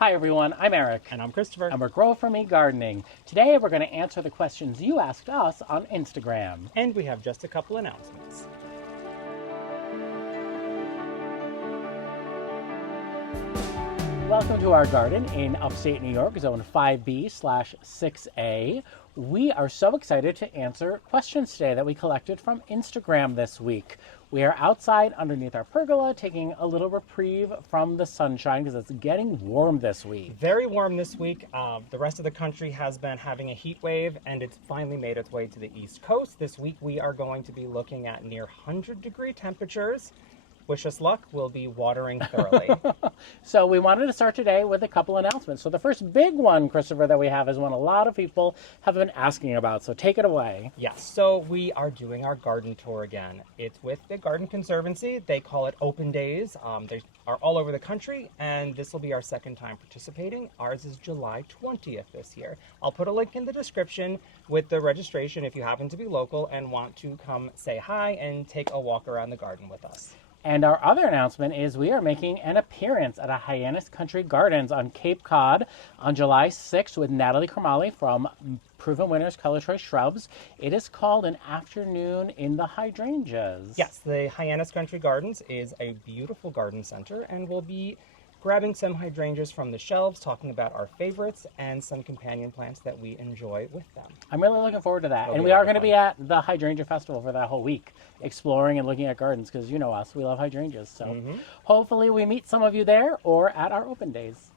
Hi everyone, I'm Eric. And I'm Christopher. And we're Grow For Me Gardening. Today we're going to answer the questions you asked us on Instagram. And we have just a couple announcements. Welcome to our garden in upstate New York, zone 5B/6A. We are so excited to answer questions today that we collected from Instagram this week. We are outside underneath our pergola, taking a little reprieve from the sunshine because it's getting warm this week. Very warm this week. The rest of the country has been having a heat wave, and it's finally made its way to the East Coast. This week we are going to be looking at near 100-degree temperatures. Wish us luck, we'll be watering thoroughly. So we wanted to start today with a couple announcements. So the first big one, Christopher, that we have is one a lot of people have been asking about. So take it away. Yes, so we are doing our garden tour again. It's with the Garden Conservancy. They call it Open Days. They are all over the country, and this will be our second time participating. Ours is July 20th this year. I'll put a link in the description with the registration if you happen to be local and want to come say hi and take a walk around the garden with us. And our other announcement is we are making an appearance at a Hyannis Country Gardens on Cape Cod on July 6th with Natalie from Proven Winners Color Choice Shrubs. It is called an afternoon in the hydrangeas. Yes, the Hyannis Country Gardens is a beautiful garden center, and we'll be grabbing some hydrangeas from the shelves, talking about our favorites and some companion plants that we enjoy with them. I'm really looking forward to that. And we are going to be at the Hydrangea Festival for that whole week, exploring and looking at gardens, because you know us, we love hydrangeas. So hopefully we meet some of you there or at our open days.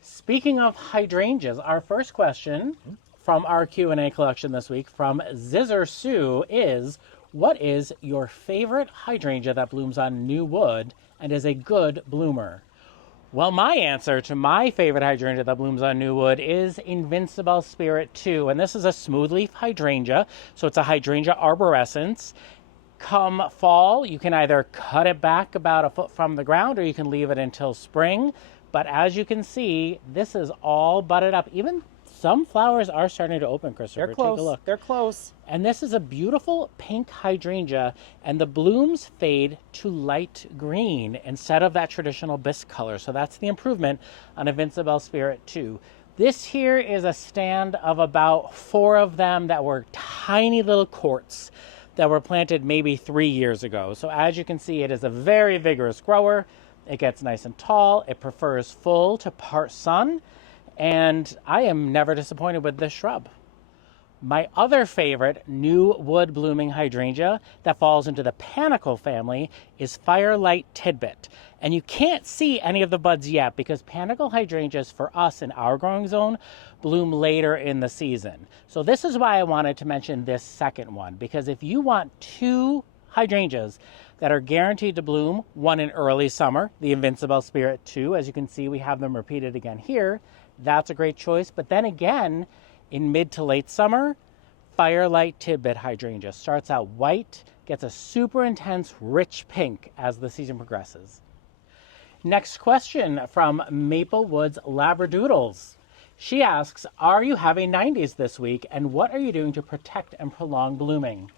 Speaking of hydrangeas, our first question from our Q&A collection this week from Zizzer Sue is, what is your favorite hydrangea that blooms on new wood and is a good bloomer? Well, my answer to my favorite hydrangea that blooms on new wood is Invincible Spirit 2. And this is a smooth leaf hydrangea, so it's a hydrangea arborescens. Come fall, you can either cut it back about a foot from the ground or you can leave it until spring. But as you can see, this is all budded up. Even some flowers are starting to open, Christopher. They're close. Take a look. They're close. And this is a beautiful pink hydrangea, and the blooms fade to light green instead of that traditional bisque color. So that's the improvement on Invincible Spirit 2. This here is a stand of about 4 of them that were tiny little courts that were planted maybe 3 years ago. So as you can see, it is a very vigorous grower. It gets nice and tall. It prefers full to part sun. And I am never disappointed with this shrub. My other favorite new wood blooming hydrangea that falls into the panicle family is Firelight Tidbit. And you can't see any of the buds yet because panicle hydrangeas for us in our growing zone bloom later in the season. So this is why I wanted to mention this second one, because if you want 2 hydrangeas that are guaranteed to bloom, one in early summer, the Invincible Spirit 2, as you can see we have them repeated again here, that's a great choice. But then again, in mid to late summer, Firelight Tidbit hydrangea starts out white, gets a super intense rich pink as the season progresses. Next question from Maple Woods Labradoodles. She asks, are you having 90s this week and what are you doing to protect and prolong blooming?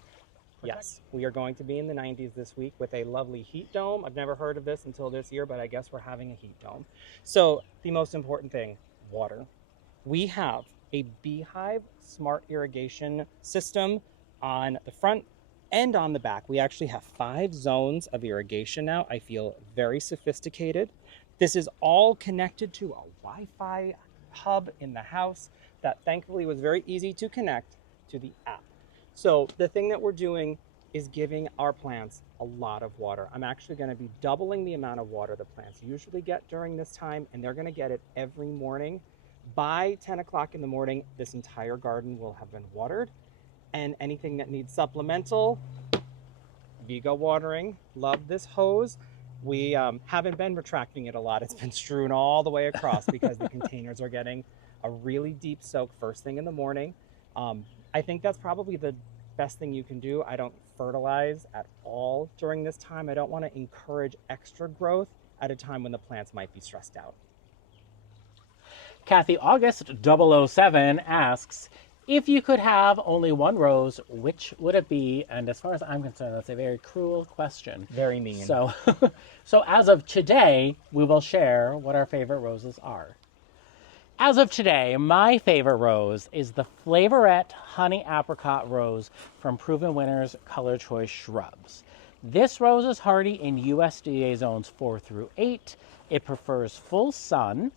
Yes, we are going to be in the 90s this week with a lovely heat dome. I've never heard of this until this year, but I guess we're having a heat dome. So the most important thing, water. We have a beehive smart irrigation system on the front and on the back. We actually have 5 zones of irrigation now. I feel very sophisticated. This is all connected to a Wi-Fi hub in the house that thankfully was very easy to connect to the app. So the thing that we're doing is giving our plants a lot of water. I'm actually going to be doubling the amount of water the plants usually get during this time, and they're going to get it every morning. By 10 o'clock in the morning, this entire garden will have been watered, and anything that needs supplemental, VEGO Watering, love this hose. We haven't been retracting it a lot. It's been strewn all the way across because the containers are getting a really deep soak first thing in the morning. I think that's probably the best thing you can do. I don't fertilize at all during this time. I don't want to encourage extra growth at a time when the plants might be stressed out. Kathy August 007 asks, If you could have only one rose, which would it be? And as far as I'm concerned, that's a very cruel question. Very mean. So, so as of today, we will share what our favorite roses are. As of today, my favorite rose is the Flavorette Honey Apricot Rose from Proven Winners Color Choice Shrubs. This rose is hardy in USDA zones 4 through 8. It prefers full sun.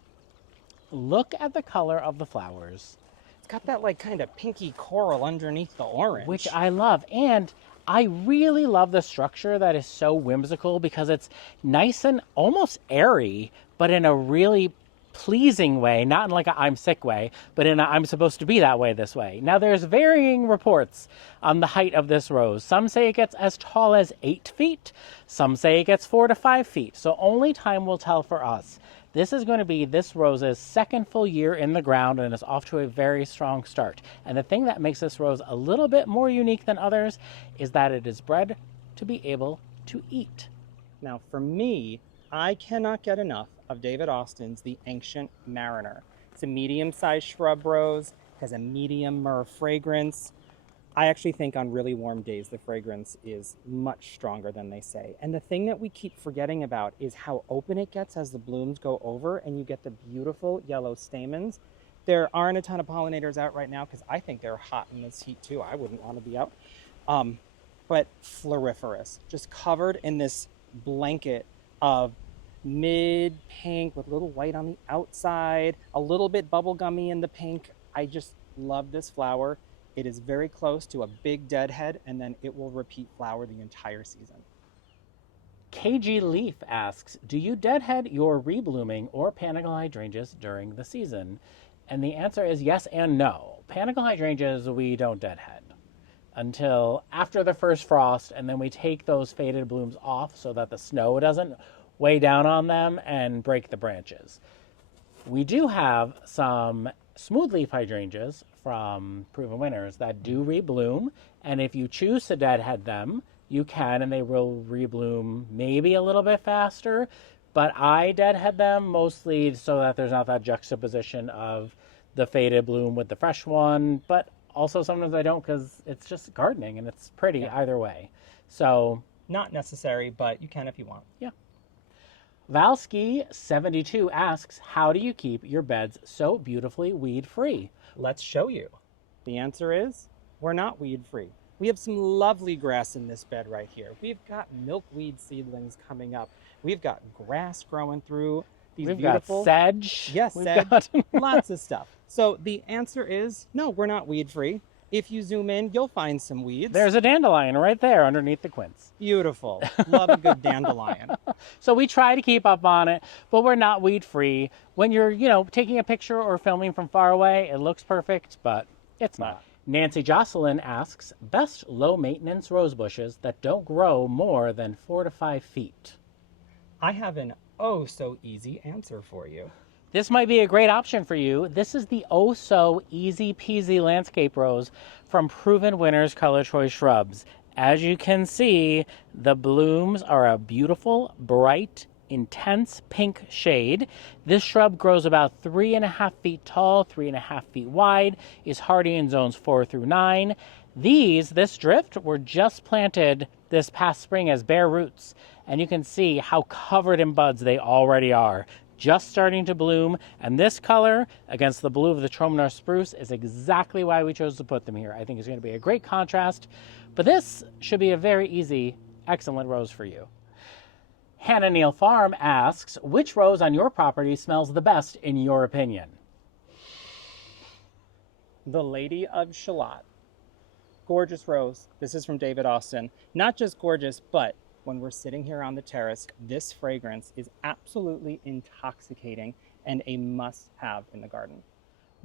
Look at the color of the flowers. It's got that like kind of pinky coral underneath the orange. Which I love. And I really love the structure that is so whimsical because it's nice and almost airy, but in a really pleasing way, not in like a I'm sick way, but in a I'm supposed to be that way this way. Now there's varying reports on the height of this rose. Some say it gets as tall as 8 feet. Some say it gets 4 to 5 feet. So only time will tell for us. This is going to be this rose's second full year in the ground and is off to a very strong start. And the thing that makes this rose a little bit more unique than others is that it is bred to be able to eat. Now for me, I cannot get enough of David Austin's The Ancient Mariner. It's a medium-sized shrub rose, has a medium myrrh fragrance. I actually think on really warm days, the fragrance is much stronger than they say. And the thing that we keep forgetting about is how open it gets as the blooms go over and you get the beautiful yellow stamens. There aren't a ton of pollinators out right now because I think they're hot in this heat too. I wouldn't want to be out. But floriferous, just covered in this blanket of mid-pink with a little white on the outside, a little bit bubblegummy in the pink. I just love this flower. It is very close to a big deadhead, and then it will repeat flower the entire season. KG Leaf asks, do you deadhead your reblooming or panicle hydrangeas during the season? And the answer is yes and no. Panicle hydrangeas we don't deadhead until after the first frost, and then we take those faded blooms off so that the snow doesn't weigh down on them and break the branches. We do have some smooth leaf hydrangeas from Proven Winners that do rebloom, and if you choose to deadhead them, you can, and they will rebloom maybe a little bit faster, but I deadhead them mostly so that there's not that juxtaposition of the faded bloom with the fresh one, but also sometimes I don't because it's just gardening and it's pretty either way. So not necessary, but you can if you want. Yeah. Valsky72 asks, how do you keep your beds so beautifully weed-free? Let's show you. The answer is, we're not weed-free. We have some lovely grass in this bed right here. We've got milkweed seedlings coming up. We've got grass growing through these beautiful... We've got sedge. Yes, sedge. Lots of stuff. So the answer is, no, we're not weed-free. If you zoom in, you'll find some weeds. There's a dandelion right there underneath the quince. Beautiful. Love a good dandelion. So we try to keep up on it, but we're not weed-free. When you're, taking a picture or filming from far away, it looks perfect, but it's not. Nancy Jocelyn asks, best low-maintenance rose bushes that don't grow more than 4 to 5 feet. I have an oh-so-easy answer for you. This might be a great option for you. This is the oh-so-easy-peasy landscape rose from Proven Winners Color Choice Shrubs. As you can see, the blooms are a beautiful, bright, intense pink shade. This shrub grows about 3.5 feet tall, 3.5 feet wide, is hardy in zones 4 through 9. This drift, were just planted this past spring as bare roots, and you can see how covered in buds they already are. Just starting to bloom, and this color against the blue of the Tromenar spruce is exactly why we chose to put them here. I think it's going to be a great contrast, but this should be a very easy, excellent rose for you. Hannah Neal Farm asks, which rose on your property smells the best in your opinion? The Lady of Shalott. Gorgeous rose. This is from David Austin. Not just gorgeous, but when we're sitting here on the terrace, this fragrance is absolutely intoxicating and a must-have in the garden.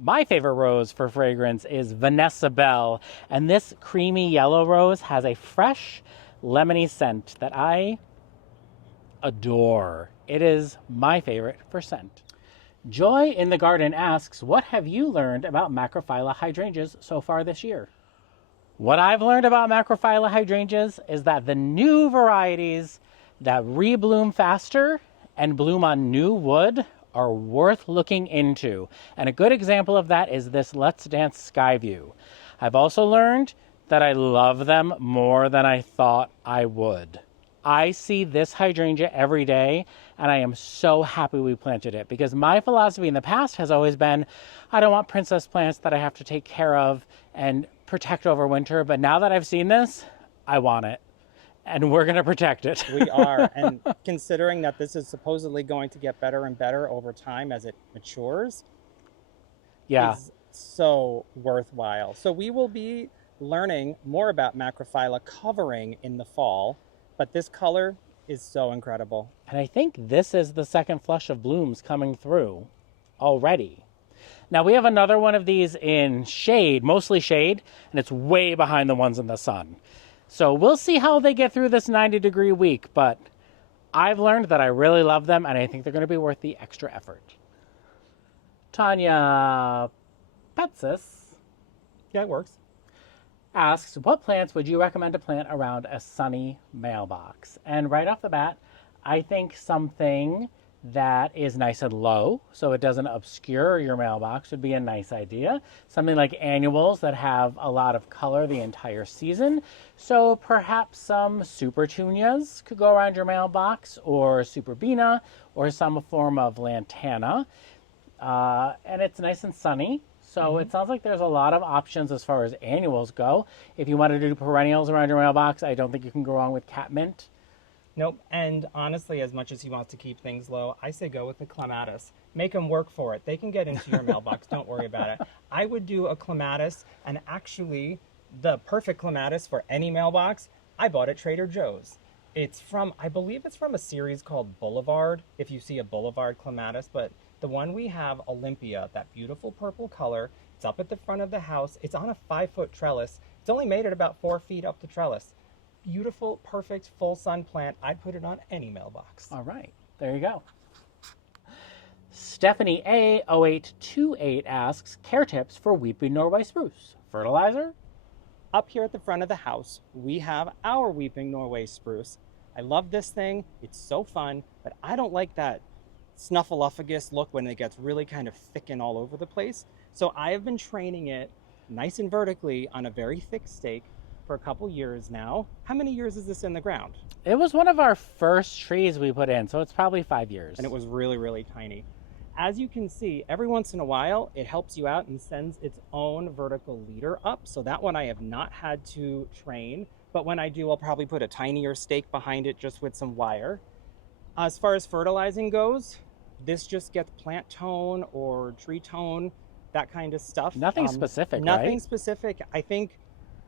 My favorite rose for fragrance is Vanessa Bell, and this creamy yellow rose has a fresh, lemony scent that I adore. It is my favorite for scent. Joy in the Garden asks, what have you learned about Macrophylla hydrangeas so far this year? What I've learned about Macrophylla hydrangeas is that the new varieties that rebloom faster and bloom on new wood are worth looking into. And a good example of that is this Let's Dance Sky View. I've also learned that I love them more than I thought I would. I see this hydrangea every day, and I am so happy we planted it, because my philosophy in the past has always been, I don't want princess plants that I have to take care of and protect over winter. But now that I've seen this, I want it, and we're going to protect it. We are. And considering that this is supposedly going to get better and better over time as it matures, is so worthwhile. So we will be learning more about macrophylla covering in the fall, but this color is so incredible. And I think this is the second flush of blooms coming through already. Now we have another one of these in shade, mostly shade, and it's way behind the ones in the sun. So we'll see how they get through this 90-degree week, but I've learned that I really love them, and I think they're going to be worth the extra effort. Tanya Petsis. Yeah, it works. Asks, what plants would you recommend to plant around a sunny mailbox? And right off the bat, I think something that is nice and low, so it doesn't obscure your mailbox, would be a nice idea. Something like annuals that have a lot of color the entire season. So perhaps some supertunias could go around your mailbox, or superbena, or some form of lantana. And it's nice and sunny. So it sounds like there's a lot of options as far as annuals go. If you wanted to do perennials around your mailbox, I don't think you can go wrong with catmint. Nope. And honestly, as much as he wants to keep things low, I say go with the clematis. Make them work for it. They can get into your mailbox. Don't worry about it. I would do a clematis, and actually the perfect clematis for any mailbox, I bought at Trader Joe's. It's from, I believe it's from a series called Boulevard, if you see a Boulevard clematis, but the one we have, Olympia, that beautiful purple color, it's up at the front of the house. It's on a 5-foot trellis. It's only made it about 4 feet up the trellis. Beautiful, perfect, full sun plant. I'd put it on any mailbox. All right, there you go. Stephanie A0828 asks, care tips for weeping Norway spruce. Fertilizer? Up here at the front of the house, we have our weeping Norway spruce. I love this thing. It's so fun, but I don't like that snuffleupagus look when it gets really kind of thick and all over the place. So I have been training it nice and vertically on a very thick stake for a couple years now. How many years is this in the ground? It was one of our first trees we put in, so it's probably 5 years. And it was really, really tiny. As you can see, every once in a while, it helps you out and sends its own vertical leader up. So that one I have not had to train, but when I do, I'll probably put a tinier stake behind it just with some wire. As far as fertilizing goes, this just gets plant tone or tree tone, that kind of stuff. Nothing specific, Nothing right? specific. I think,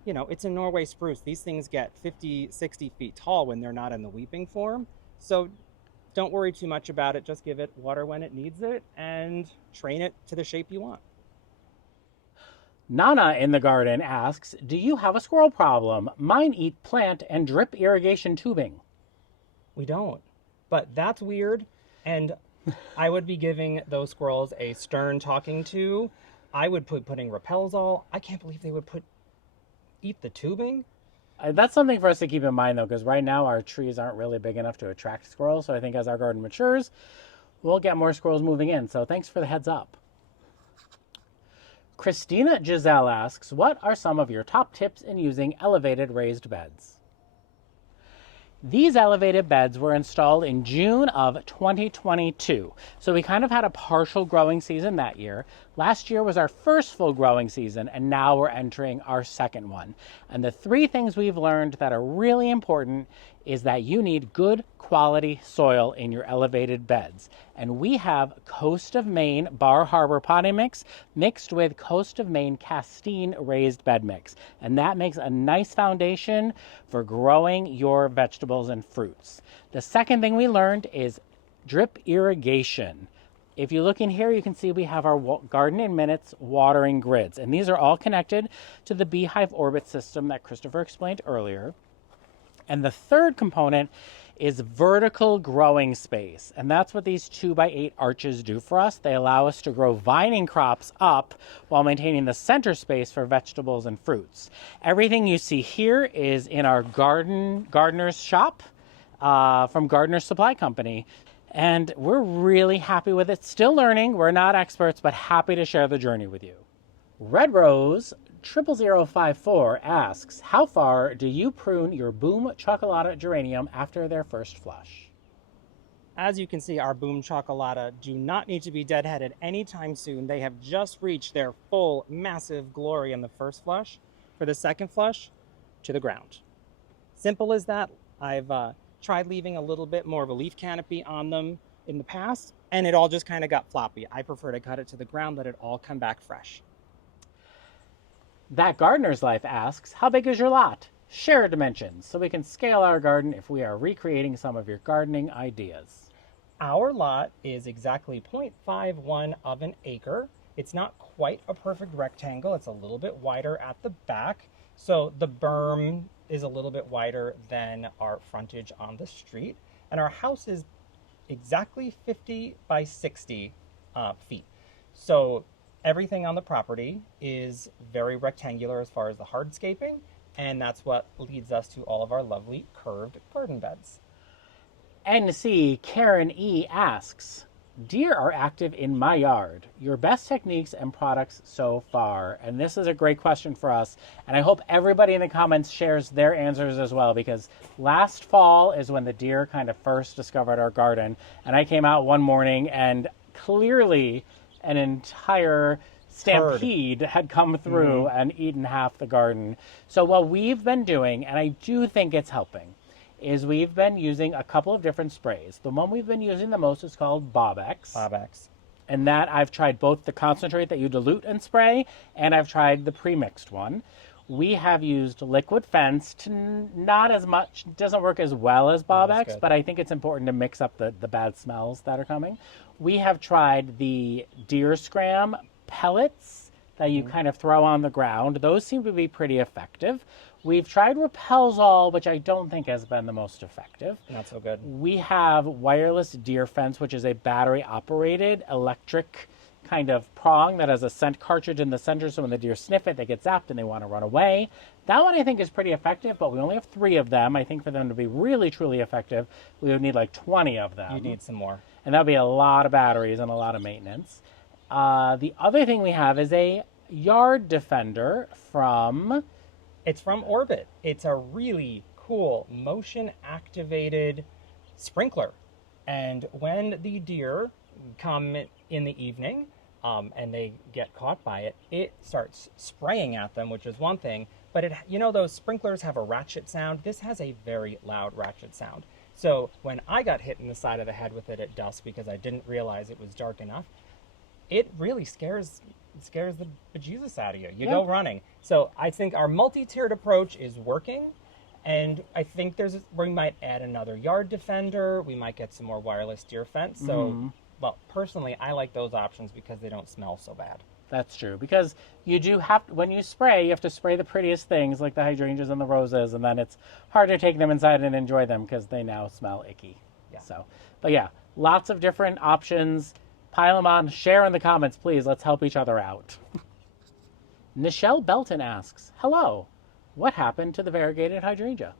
you know, it's a Norway spruce. These things get 50, 60 feet tall when they're not in the weeping form. So don't worry too much about it. Just give it water when it needs it and train it to the shape you want. Nana in the garden asks, do you have a squirrel problem? Mine eat plant and drip irrigation tubing. We don't. But that's weird, and I would be giving those squirrels a stern talking to. I would putting repels all. I can't believe they would eat the tubing. That's something for us to keep in mind, though, because right now our trees aren't really big enough to attract squirrels. So I think as our garden matures, we'll get more squirrels moving in. So thanks for the heads up. Christina Giselle asks, what are some of your top tips in using elevated raised beds? These elevated beds were installed in June of 2022, so we kind of had a partial growing season that year. Last year was our first full growing season, and now we're entering our second one. And the 3 things we've learned that are really important is that you need good quality soil in your elevated beds. And we have Coast of Maine Bar Harbor potting mix mixed with Coast of Maine Castine raised bed mix. And that makes a nice foundation for growing your vegetables and fruits. The second thing we learned is drip irrigation. If you look in here, you can see we have our Garden in Minutes watering grids. And these are all connected to the beehive orbit system that Christopher explained earlier. And the third component is vertical growing space. And that's what these 2x8 arches do for us. They allow us to grow vining crops up while maintaining the center space for vegetables and fruits. Everything you see here is in our gardener's shop from Gardener's Supply Company. and we're really happy with it. Still learning. We're not experts, but happy to share the journey with you. Red Rose 00054 asks, how far do you prune your Boom Chocolata geranium after their first flush? As you can see, our Boom Chocolata do not need to be deadheaded anytime soon. They have just reached their full massive glory in the first flush. For the second flush, to the ground. Simple as that. I've tried leaving a little bit more of a leaf canopy on them in the past, and it all just kind of got floppy. I prefer to cut it to the ground, let it all come back fresh. That Gardener's Life asks, how big is your lot? Share dimensions so we can scale our garden if we are recreating some of your gardening ideas. Our lot is exactly 0.51 of an acre. It's not quite a perfect rectangle. It's a little bit wider at the back. So the berm is a little bit wider than our frontage on the street. And our house is exactly 50 by 60 feet. So everything on the property is very rectangular as far as the hardscaping. And that's what leads us to all of our lovely curved garden beds. NC Karen E asks, deer are active in my yard. Your best techniques and products so far? And this is a great question for us. And I hope everybody in the comments shares their answers as well, because last fall is when the deer kind of first discovered our garden. And I came out one morning and clearly an entire stampede had come through and eaten half the garden. So what we've been doing, and I do think it's helping, is we've been using a couple of different sprays. The one we've been using the most is called Bob-X. Bob-X. And that I've tried both the concentrate that you dilute and spray, and I've tried the pre-mixed one. We have used Liquid Fence to not as much, doesn't work as well as Bob-X, but I think it's important to mix up the bad smells that are coming. We have tried the deer scram pellets that you kind of throw on the ground. Those seem to be pretty effective. We've tried Repelzol, which I don't think has been the most effective. Not so good. We have wireless deer fence, which is a battery-operated electric kind of prong that has a scent cartridge in the center, so when the deer sniff it, they get zapped and they want to run away. That one I think is pretty effective, but we only have 3 of them. I think for them to be really, truly effective, we would need like 20 of them. You need some more. And that would be a lot of batteries and a lot of maintenance. The other thing we have is a yard defender from... It's from Orbit. It's a really cool motion-activated sprinkler. And when the deer come in the evening and they get caught by it, it starts spraying at them, which is one thing. But you know those sprinklers have a ratchet sound? This has a very loud ratchet sound. So when I got hit in the side of the head with it at dusk because I didn't realize it was dark enough, it really scares the bejesus out of you. You go running. So I think our multi-tiered approach is working, and I think we might add another yard defender. We might get some more wireless deer fence. So, well, personally, I like those options because they don't smell so bad. That's true, because you do have, when you spray, you have to spray the prettiest things like the hydrangeas and the roses, and then it's hard to take them inside and enjoy them because they now smell icky. Yeah. So, but yeah, lots of different options. Pile them on, share in the comments, please. Let's help each other out. Nichelle Belton asks, hello, what happened to the variegated hydrangea?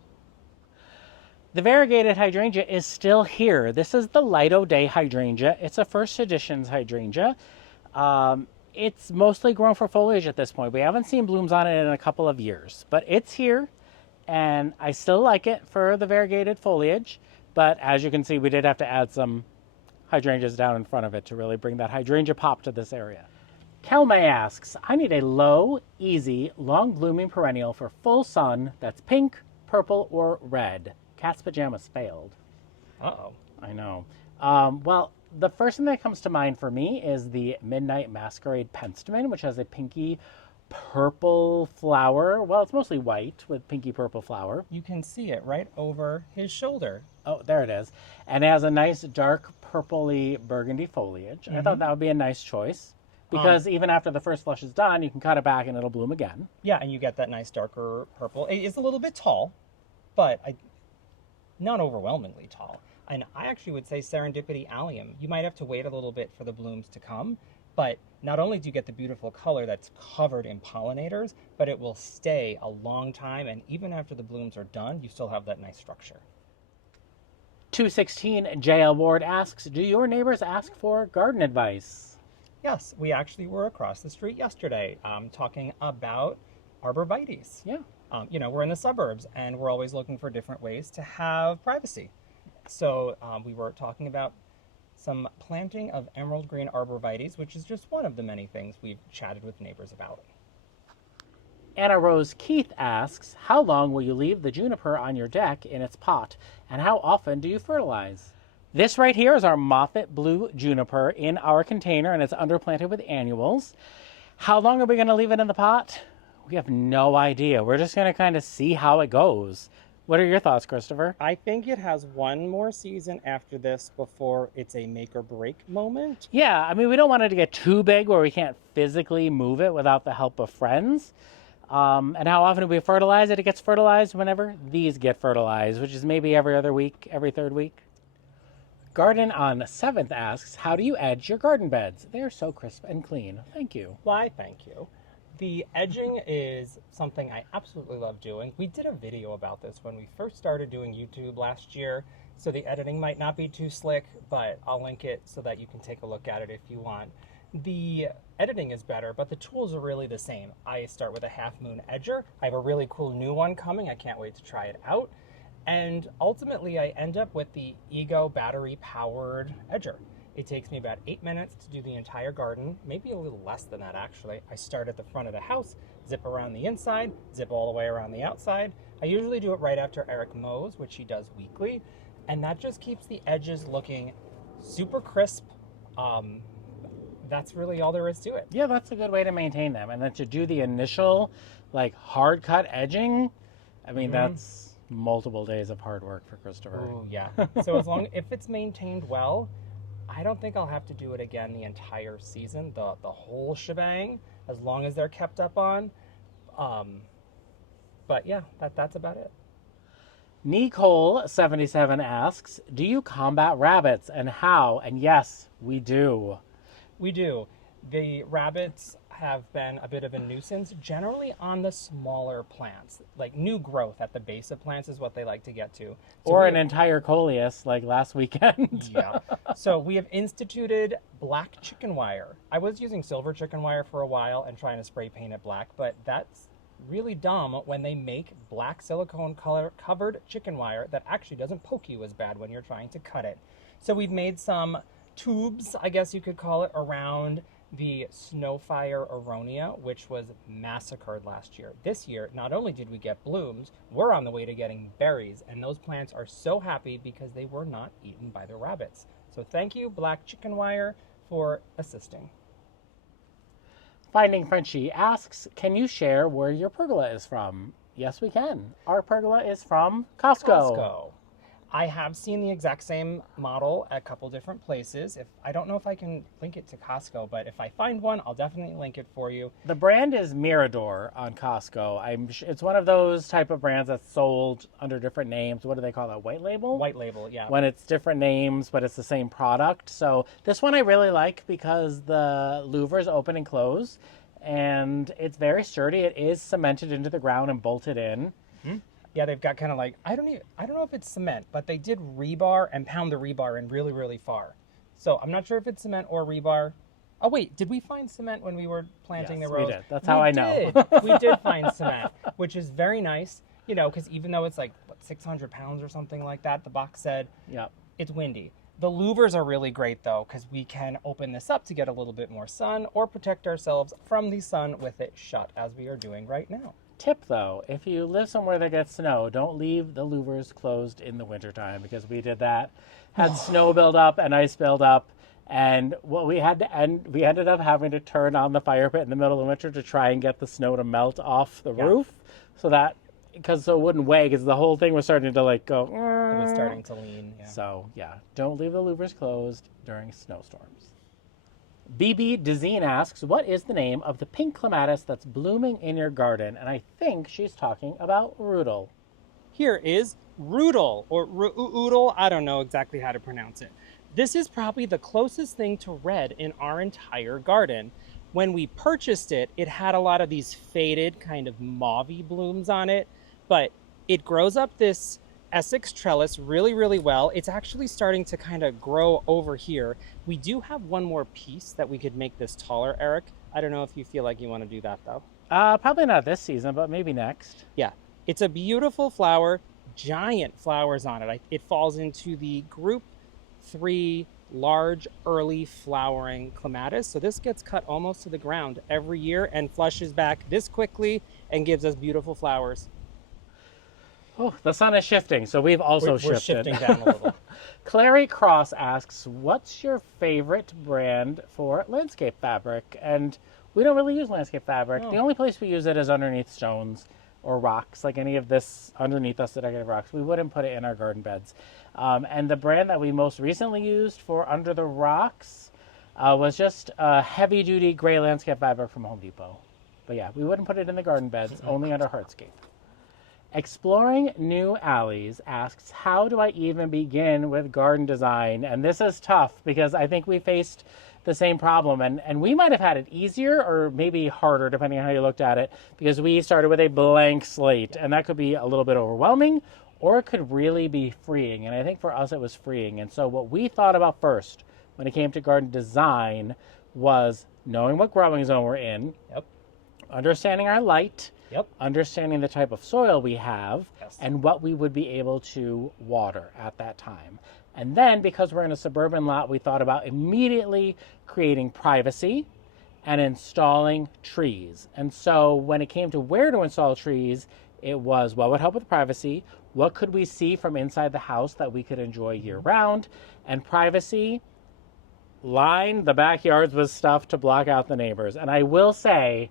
The variegated hydrangea is still here. This is the Light O' Day hydrangea. It's a first editions hydrangea. It's mostly grown for foliage at this point. We haven't seen blooms on it in a couple of years, but it's here, and I still like it for the variegated foliage. But as you can see, we did have to add some hydrangeas down in front of it to really bring that hydrangea pop to this area. Kelme asks, I need a low, easy, long-blooming perennial for full sun that's pink, purple, or red. Cat's pajamas failed. Uh-oh. I know. Well, the first thing that comes to mind for me is the Midnight Masquerade Penstemon, which has a pinky purple flower. Well, it's mostly white with pinky purple flower. You can see it right over his shoulder. Oh, there it is. And it has a nice dark purpley burgundy foliage. I thought that would be a nice choice because even after the first flush is done, you can cut it back and it'll bloom again. Yeah, and you get that nice darker purple. It is a little bit tall, but not overwhelmingly tall. And I actually would say Serendipity Allium. You might have to wait a little bit for the blooms to come, but not only do you get the beautiful color that's covered in pollinators, but it will stay a long time, and even after the blooms are done, you still have that nice structure. 216 JL Ward asks, do your neighbors ask for garden advice? Yes, we actually were across the street yesterday talking about arborvitaes. Yeah. We're in the suburbs and we're always looking for different ways to have privacy. So we were talking about some planting of emerald green arborvitaes, which is just one of the many things we've chatted with neighbors about. Anna Rose Keith asks, how long will you leave the juniper on your deck in its pot, and how often do you fertilize? This right here is our Moffat Blue Juniper in our container, and it's underplanted with annuals. How long are we going to leave it in the pot? We have no idea. We're just going to kind of see how it goes. What are your thoughts, Christopher? I think it has one more season after this before it's a make or break moment. Yeah, I mean, we don't want it to get too big where we can't physically move it without the help of friends. And how often do we fertilize it? It gets fertilized whenever these get fertilized, which is maybe every other week, every third week. Garden on 7th asks, how do you edge your garden beds? They're so crisp and clean. Thank you. Why, thank you. The edging is something I absolutely love doing. We did a video about this when we first started doing YouTube last year, so the editing might not be too slick, but I'll link it so that you can take a look at it if you want. The editing is better, but the tools are really the same. I start with a half moon edger. I have a really cool new one coming. I can't wait to try it out. And ultimately, I end up with the VEGO battery-powered edger. It takes me about 8 minutes to do the entire garden, maybe a little less than that actually. I start at the front of the house, zip around the inside, zip all the way around the outside. I usually do it right after Eric mows, which he does weekly, and that just keeps the edges looking super crisp. That's really all there is to it. Yeah, that's a good way to maintain them. And then to do the initial, hard cut edging, I mean, that's multiple days of hard work for Christopher. Oh, yeah. So if it's maintained well, I don't think I'll have to do it again the entire season, the whole shebang, as long as they're kept up on. But yeah, that's about it. Nicole77 asks, do you combat rabbits and how? And yes, we do. We do. The rabbits have been a bit of a nuisance, generally on the smaller plants. Like new growth at the base of plants is what they like to get to. Or an entire coleus like last weekend. Yeah. So we have instituted black chicken wire. I was using silver chicken wire for a while and trying to spray paint it black, but that's really dumb when they make black silicone color covered chicken wire that actually doesn't poke you as bad when you're trying to cut it. So we've made some tubes, I guess you could call it, around the snowfire aronia, which was massacred last year. This year, not only did we get blooms, we're on the way to getting berries, and those plants are so happy because they were not eaten by the rabbits. So thank you, Black Chicken Wire, for assisting. Finding Frenchie asks, can you share where your pergola is from? Yes, we can. Our pergola is from Costco. I have seen the exact same model at a couple different places. I don't know if I can link it to Costco, but if I find one, I'll definitely link it for you. The brand is Mirador on Costco. It's one of those type of brands that's sold under different names. What do they call that? White label? White label, yeah. When it's different names, but it's the same product. So this one I really like because the louvers open and close, and it's very sturdy. It is cemented into the ground and bolted in. Mm-hmm. Yeah, they've got kind of like, I don't know if it's cement, but they did rebar and pound the rebar in really, really far. So I'm not sure if it's cement or rebar. Oh, wait, did we find cement when we were planting the rows? We did. That's how I know. We did find cement, which is very nice, because even though it's 600 pounds or something like that, the box said, yep, it's windy. The louvers are really great, though, because we can open this up to get a little bit more sun or protect ourselves from the sun with it shut, as we are doing right now. Tip, though, if you live somewhere that gets snow, don't leave the louvers closed in the wintertime, because we did that. Had snow build up and ice build up, and what we ended up having to turn on the fire pit in the middle of the winter to try and get the snow to melt off the roof, so it wouldn't weigh, because the whole thing was starting to go. It was starting to lean. Yeah. So yeah, don't leave the louvers closed during snowstorms. BB Dezine asks, what is the name of the pink clematis that's blooming in your garden? And I think she's talking about Rudel. Here is Rudel, or Rudel. I don't know exactly how to pronounce it. This is probably the closest thing to red in our entire garden. When we purchased it, it had a lot of these faded kind of mauve-y blooms on it, but it grows up this Essex trellis really, really well. It's actually starting to kind of grow over here. We do have one more piece that we could make this taller, Eric. I don't know if you feel like you want to do that though. Probably not this season, but maybe next. Yeah, it's a beautiful flower, giant flowers on it. It falls into the group 3 large early flowering clematis. So this gets cut almost to the ground every year and flushes back this quickly and gives us beautiful flowers. Oh, the sun is shifting, so we've also We're shifted. shifting down a little. Clary Cross asks, what's your favorite brand for landscape fabric? And we don't really use landscape fabric. No. The only place we use it is underneath stones or rocks, like any of this underneath us, the decorative rocks. We wouldn't put it in our garden beds. And the brand that we most recently used for under the rocks was just heavy-duty gray landscape fabric from Home Depot. But yeah, we wouldn't put it in the garden beds, only under hardscape. Exploring New Alleys asks, how do I even begin with garden design? And this is tough because I think we faced the same problem, and we might have had it easier or maybe harder depending on how you looked at it, because we started with a blank slate, and that could be a little bit overwhelming or it could really be freeing. And I think for us it was freeing. And so what we thought about first when it came to garden design was knowing what growing zone we're in, Yep. understanding our light, Yep. understanding the type of soil we have, Yes. and what we would be able to water at that time. And then, because we're in a suburban lot, we thought about immediately creating privacy and installing trees. And so when it came to where to install trees, it was what would help with privacy, what could we see from inside the house that we could enjoy year round, and privacy, line the backyards with stuff to block out the neighbors. And I will say,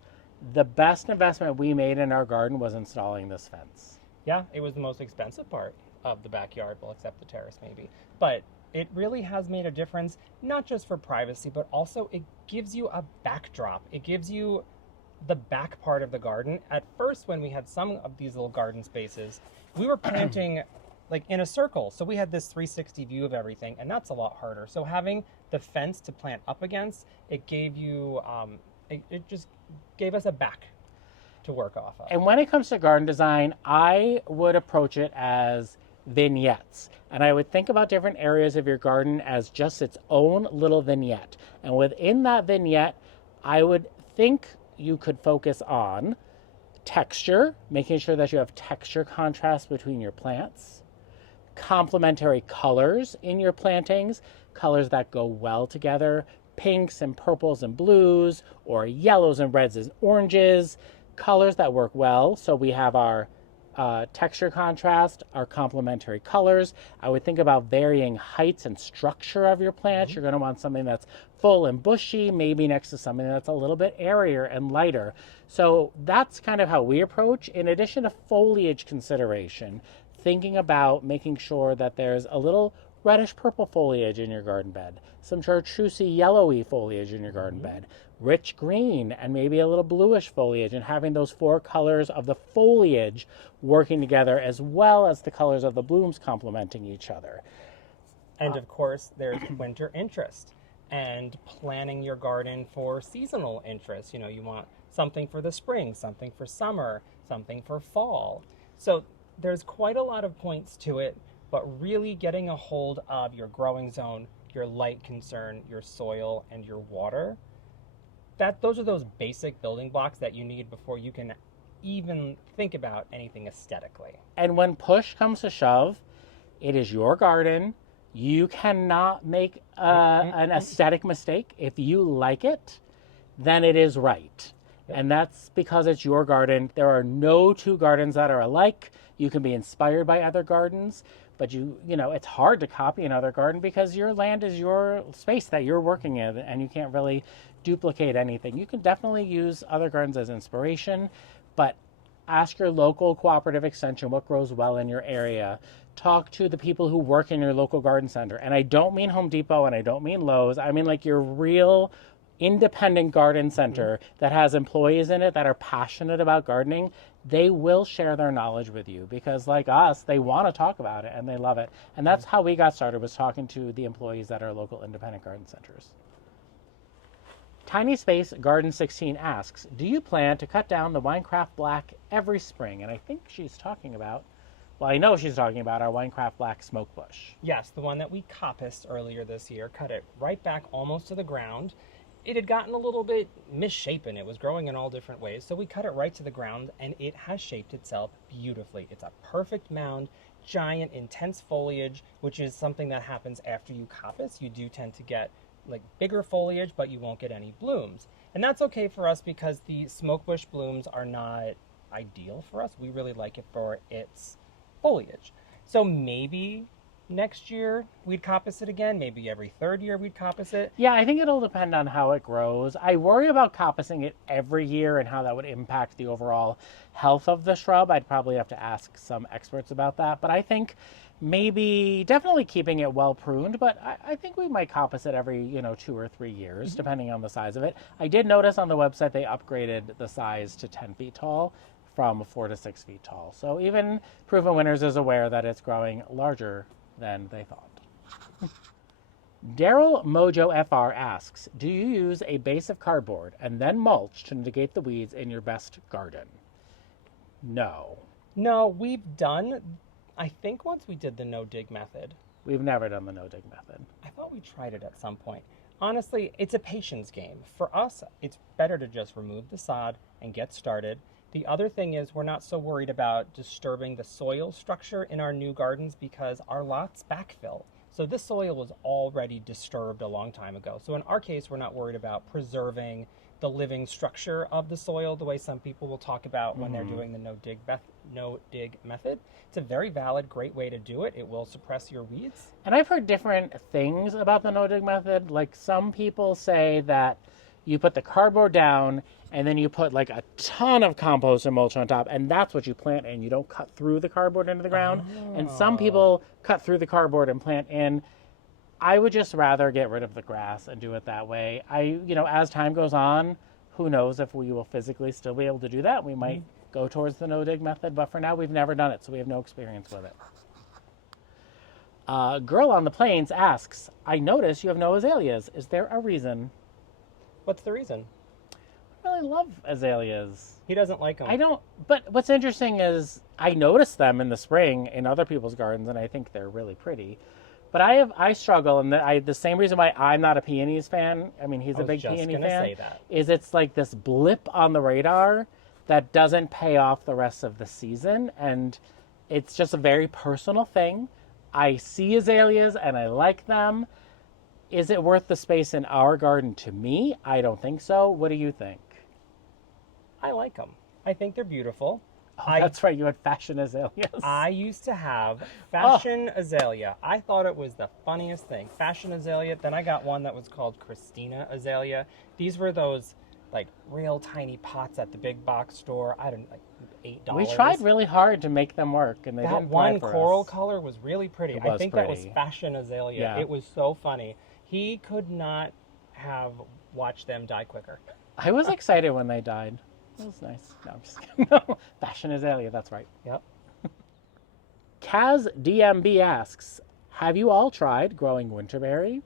the best investment we made in our garden was installing this fence. Yeah, it was the most expensive part of the backyard, well, except the terrace maybe. But it really has made a difference, not just for privacy, but also it gives you a backdrop. It gives you the back part of the garden. At first, when we had some of these little garden spaces, we were planting like in a circle. So we had this 360 view of everything, and that's a lot harder. So having the fence to plant up against, it gave you, it just gave us a back to work off of. And when it comes to garden design, I would approach it as vignettes. And I would think about different areas of your garden as just its own little vignette. And within that vignette, I would think you could focus on texture, making sure that you have texture contrast between your plants, complementary colors in your plantings, colors that go well together, pinks and purples and blues, or yellows and reds and oranges, colors that work well. So we have our texture contrast, our complementary colors. I would think about varying heights and structure of your plants. You're going to want something that's full and bushy, maybe next to something that's a little bit airier and lighter. So that's kind of how we approach, in addition to foliage consideration, thinking about making sure that there's a little reddish purple foliage in your garden bed, some chartreusey yellowy foliage in your garden bed, rich green and maybe a little bluish foliage, and having those 4 colors of the foliage working together as well as the colors of the blooms complementing each other. And of course, there's winter interest and planning your garden for seasonal interest. You know, you want something for the spring, something for summer, something for fall. So there's quite a lot of points to it, but really getting a hold of your growing zone, your light concern, your soil, and your water, those are those basic building blocks that you need before you can even think about anything aesthetically. And when push comes to shove, it is your garden. You cannot make an aesthetic mistake. If you like it, then it is right. Yep. And that's because it's your garden. There are no 2 gardens that are alike. You can be inspired by other gardens, but you know, it's hard to copy another garden because your land is your space that you're working in, and you can't really duplicate anything. You can definitely use other gardens as inspiration, but ask your local cooperative extension what grows well in your area. Talk to the people who work in your local garden center. And I don't mean Home Depot and I don't mean Lowe's. I mean like your real independent garden center that has employees in it that are passionate about gardening. They will share their knowledge with you because, like us, they want to talk about it and they love it. And that's how we got started, was talking to the employees at our local independent garden centers. Tiny Space Garden 16 asks, do you plan to cut down the Winecraft black every spring? And I think she's talking about Well, I know she's talking about our Winecraft Black Smoke Bush. Yes, the one that we coppiced earlier this year, cut it right back almost to the ground. It had gotten a little bit misshapen. It was growing in all different ways, so we cut it right to the ground, and it has shaped itself beautifully. It's a perfect mound, giant, intense foliage, which is something that happens after you coppice. You do tend to get like bigger foliage, but you won't get any blooms. And that's okay for us because the smoke bush blooms are not ideal for us. We really like it for its foliage. So maybe next year we'd coppice it again. Maybe every third year we'd coppice it. Yeah, I think it'll depend on how it grows. I worry about coppicing it every year and how that would impact the overall health of the shrub. I'd probably have to ask some experts about that. But I think maybe definitely keeping it well pruned, but I think we might coppice it every, 2 or 3 years, depending on the size of it. I did notice on the website they upgraded the size to 10 feet tall from 4 to 6 feet tall. So even Proven Winners is aware that it's growing larger than they thought. Daryl Mojo FR asks, do you use a base of cardboard and then mulch to negate the weeds in your best garden? No. No, we've done, I think once we did the NoDig method. We've never done the NoDig method. I thought we tried it at some point. Honestly, it's a patience game. For us, it's better to just remove the sod and get started. The other thing is we're not so worried about disturbing the soil structure in our new gardens because our lots backfill. So this soil was already disturbed a long time ago. So in our case, we're not worried about preserving the living structure of the soil the way some people will talk about when they're doing the no-dig method. It's a very valid, great way to do it. It will suppress your weeds. And I've heard different things about the no-dig method. Like some people say that you put the cardboard down and then you put like a ton of compost and mulch on top, and that's what you plant in. You don't cut through the cardboard into the ground. Oh. And some people cut through the cardboard and plant in. I would just rather get rid of the grass and do it that way. As time goes on, who knows if we will physically still be able to do that. We might go towards the no-dig method, but for now we've never done it, so we have no experience with it. Girl on the Plains asks, I notice you have no azaleas. Is there a reason? What's the reason? I really love azaleas. He doesn't like them. I don't, but what's interesting is I notice them in the spring in other people's gardens, and I think they're really pretty. But I struggle, and the same reason why I'm not a peonies fan, I mean, he's a big peony fan, is it's like this blip on the radar that doesn't pay off the rest of the season, and it's just a very personal thing. I see azaleas, and I like them. Is it worth the space in our garden to me? I don't think so. What do you think? I like them. I think they're beautiful. Oh, that's right. You had fashion azaleas. I used to have fashion azalea. I thought it was the funniest thing. Fashion azalea. Then I got one that was called Christina azalea. These were those like real tiny pots at the big box store. I don't know, like $8. We tried really hard to make them work, and they didn't. That one coral color was really pretty. I think that was fashion azalea. Yeah. It was so funny. He could not have watched them die quicker. I was excited when they died. It was nice. No, I'm just kidding. No, fashion azalea, that's right. Yep. Kaz DMB asks, have you all tried growing Winterberry?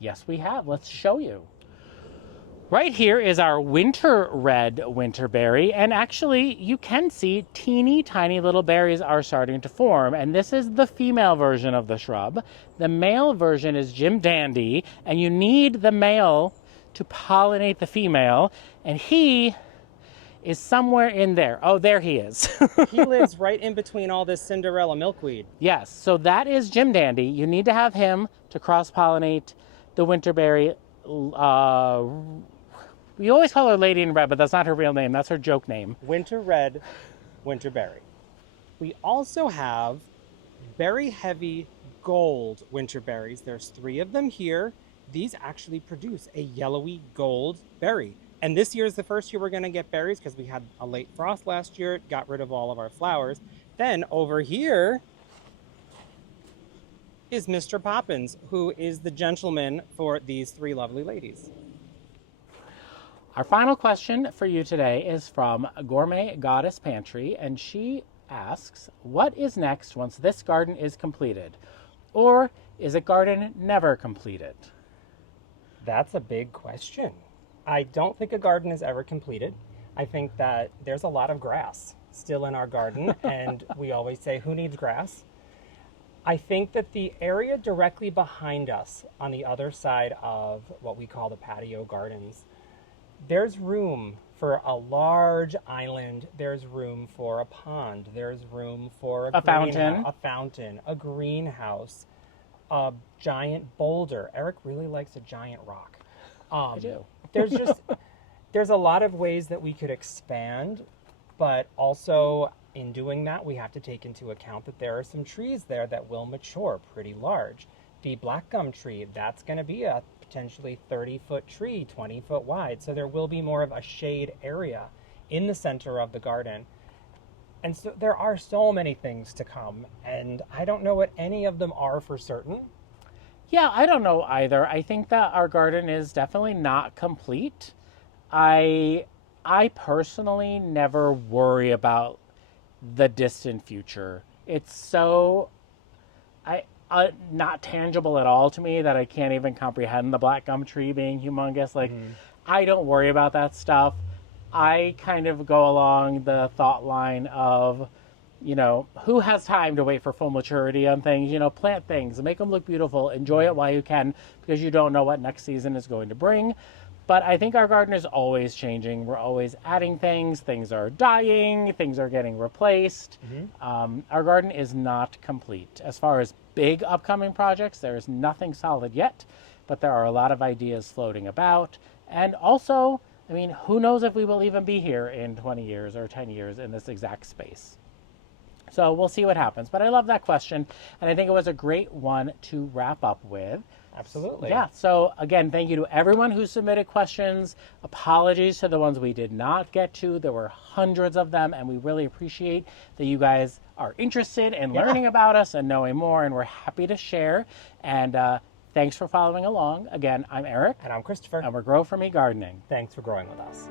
Yes, we have. Let's show you. Right here is our winter red Winterberry, and actually you can see teeny tiny little berries are starting to form, and this is the female version of the shrub. The male version is Jim Dandy, and you need the male to pollinate the female, and he is somewhere in there. Oh, there he is. He lives right in between all this Cinderella milkweed. Yes, so that is Jim Dandy. You need to have him to cross-pollinate the Winterberry. We always call her Lady in Red, but that's not her real name. That's her joke name. Winter Red, Winterberry. We also have very heavy gold Winterberries. There's 3 of them here. These actually produce a yellowy gold berry. And this year is the first year we're going to get berries because we had a late frost last year. It got rid of all of our flowers. Then over here is Mr. Poppins, who is the gentleman for these 3 lovely ladies. Our final question for you today is from Gourmet Goddess Pantry, and she asks, what is next once this garden is completed? Or is a garden never completed? That's a big question. I don't think a garden is ever completed. I think that there's a lot of grass still in our garden, and we always say, who needs grass? I think that the area directly behind us on the other side of what we call the patio gardens, there's room for a large island, there's room for a pond, there's room for a fountain, a greenhouse, a giant boulder. Eric really likes a giant rock. I do. There's a lot of ways that we could expand, but also in doing that, we have to take into account that there are some trees there that will mature pretty large. The black gum tree, that's going to be a potentially 30-foot tree, 20-foot wide. So there will be more of a shade area in the center of the garden. And so there are so many things to come, and I don't know what any of them are for certain. Yeah, I don't know either. I think that our garden is definitely not complete. I personally never worry about the distant future. It's so not tangible at all to me that I can't even comprehend the black gum tree being humongous. Like, I don't worry about that stuff. I kind of go along the thought line of, who has time to wait for full maturity on things? Plant things, make them look beautiful, enjoy it while you can, because you don't know what next season is going to bring. But I think our garden is always changing. We're always adding things. Things are dying. Things are getting replaced. Our garden is not complete. As far as big upcoming projects, there is nothing solid yet, but there are a lot of ideas floating about. And also, who knows if we will even be here in 20 years or 10 years in this exact space. So we'll see what happens. But I love that question, and I think it was a great one to wrap up with. Absolutely. Yeah, so again, thank you to everyone who submitted questions. Apologies to the ones we did not get to. There were hundreds of them, and we really appreciate that you guys are interested in learning about us and knowing more, and we're happy to share. And thanks for following along. Again, I'm Eric. And I'm Christopher. And we're Grow For Me Gardening. Thanks for growing with us.